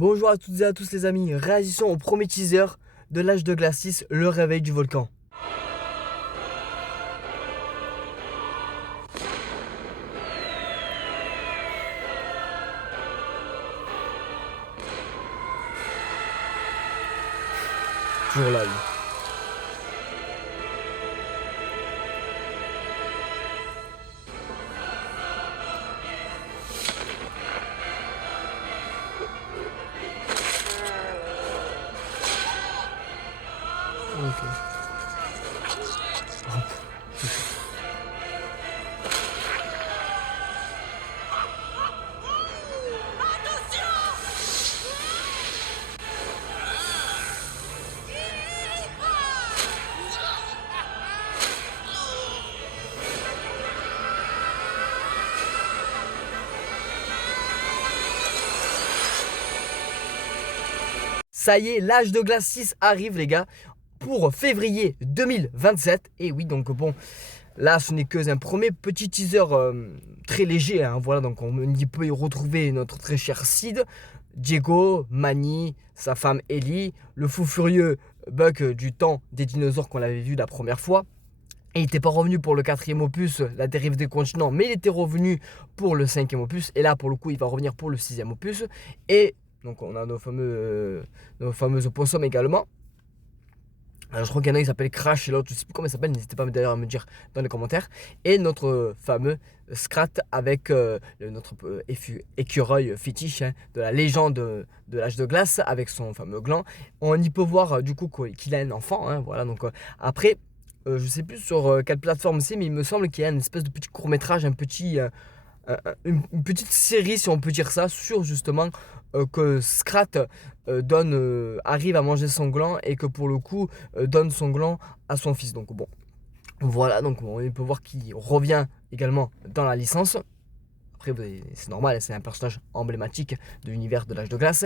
Bonjour à toutes et à tous les amis, réagissons au premier teaser de l'âge de glace 6, le réveil du volcan. Toujours là lui. Ok. Ça y est, l'âge de glace 6 arrive les gars pour février 2027. Et oui, donc bon, là ce n'est que un premier petit teaser très léger. Hein, voilà, donc on y peut y retrouver notre très cher Sid, Diego, Manny, sa femme Ellie, le fou furieux Buck du temps des dinosaures qu'on avait vu la première fois. Et il n'était pas revenu pour le 4e opus, la dérive des continents, mais il était revenu pour le 5e opus. Et là, pour le coup, il va revenir pour le 6e opus. Et donc, on a nos fameux opossums également. Alors, je crois qu'il y en a qui s'appelle Crash et l'autre, je ne sais plus comment il s'appelle. N'hésitez pas d'ailleurs à me dire dans les commentaires. Et notre fameux Scrat avec notre écureuil fétiche hein, de la légende de l'âge de glace avec son fameux gland. On y peut voir du coup qu'il a un enfant. Hein, voilà, donc après. Je sais plus sur quelle plateforme c'est, mais il me semble qu'il y a une espèce de petit court-métrage, une petite série, si on peut dire ça, sur justement que Scrat arrive à manger son gland et que pour le coup donne son gland à son fils. Donc bon, voilà, donc bon, on peut voir qu'il revient également dans la licence. Après, c'est normal, c'est un personnage emblématique de l'univers de l'âge de glace.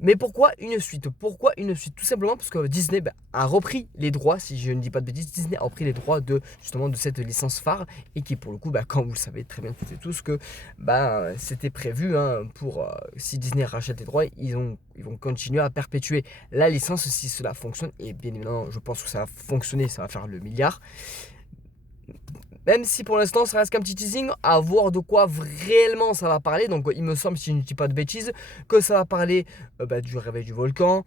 Mais pourquoi une suite? Pourquoi une suite? Tout simplement parce que Disney a repris les droits, si je ne dis pas de bêtises, Disney a repris les droits justement de cette licence phare et qui pour le coup, comme vous le savez très bien toutes et tous, que c'était prévu hein, pour si Disney rachète les droits, ils vont continuer à perpétuer la licence si cela fonctionne. Et bien évidemment, je pense que ça va fonctionner, ça va faire le milliard. Même si pour l'instant ça reste qu'un petit teasing, à voir de quoi réellement ça va parler. Donc il me semble, si je ne dis pas de bêtises, que ça va parler du réveil du volcan.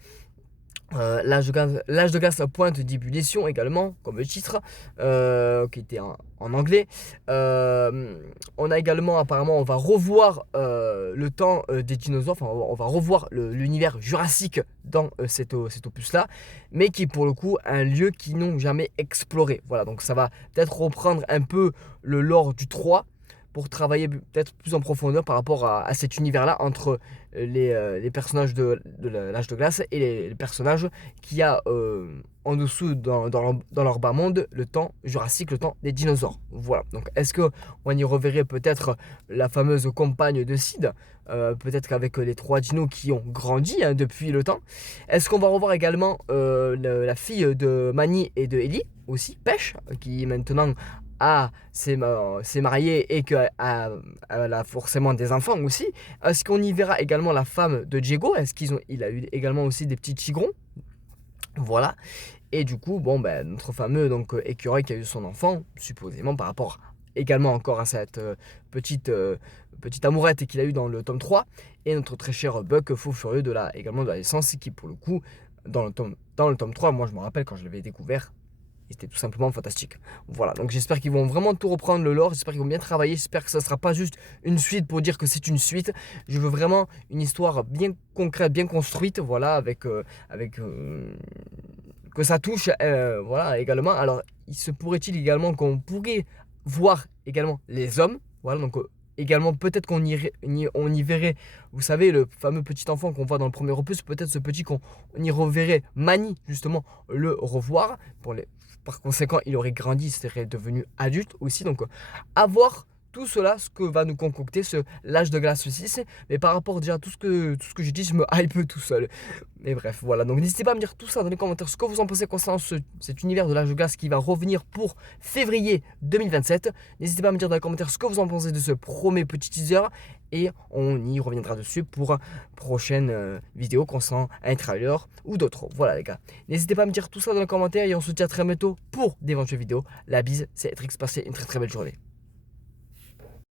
L'âge de glace pointe d'ébullition également, comme le titre, qui était en anglais. On a également, apparemment, on va revoir le temps des dinosaures, enfin, on va revoir l'univers jurassique dans cet opus-là, mais qui est pour le coup un lieu qu'ils n'ont jamais exploré. Voilà, donc ça va peut-être reprendre un peu le lore du 3 pour travailler peut-être plus en profondeur par rapport à cet univers-là entre les personnages de l'âge de glace et les personnages qu'il y a en dessous dans leur bas monde, le temps jurassique, le temps des dinosaures. Voilà, donc est-ce qu'on y reverrait peut-être la fameuse compagne de Sid, peut-être qu'avec les 3 dinos qui ont grandi hein, depuis le temps. Est-ce qu'on va revoir également la fille de Manny et de Ellie, aussi, Pêche, qui maintenant s'est mariée et qu'elle a forcément des enfants aussi. Est-ce qu'on y verra également la femme de Diego? Est-ce qu'il a eu également aussi des petits tigrons? Voilà. Et du coup, bon, notre fameux écureuil qui a eu son enfant, supposément par rapport également encore à cette petite amourette qu'il a eu dans le tome 3. Et notre très cher Buck, fou furieux également de la licence, qui pour le coup, dans le tome 3, moi je me rappelle quand je l'avais découvert, c'était tout simplement fantastique. Voilà, donc j'espère qu'ils vont vraiment tout reprendre le lore, j'espère qu'ils vont bien travailler, j'espère que ça ne sera pas juste une suite pour dire que c'est une suite. Je veux vraiment une histoire bien concrète, bien construite, voilà, avec que ça touche, voilà, également. Alors, il se pourrait-il également qu'on pourrait voir également les hommes, voilà, donc également peut-être qu'on y verrait, vous savez, le fameux petit enfant qu'on voit dans le premier opus, peut-être ce petit qu'on y reverrait Manny, justement, le revoir, par conséquent, il aurait grandi, il serait devenu adulte aussi. Donc, à voir tout cela, ce que va nous concocter l'âge de glace 6. Mais par rapport déjà à tout ce que j'ai dit, je me hype tout seul. Mais bref, voilà. Donc, n'hésitez pas à me dire tout ça dans les commentaires, ce que vous en pensez concernant cet univers de l'âge de glace qui va revenir pour février 2027. N'hésitez pas à me dire dans les commentaires ce que vous en pensez de ce premier petit teaser. et on y reviendra dessus pour prochaine vidéo concernant un trailer ou d'autres. Voilà les gars, n'hésitez pas à me dire tout ça dans les commentaires et on se dit à très bientôt pour d'éventuelles vidéos. La bise, c'est Etrix, passez une très très belle journée.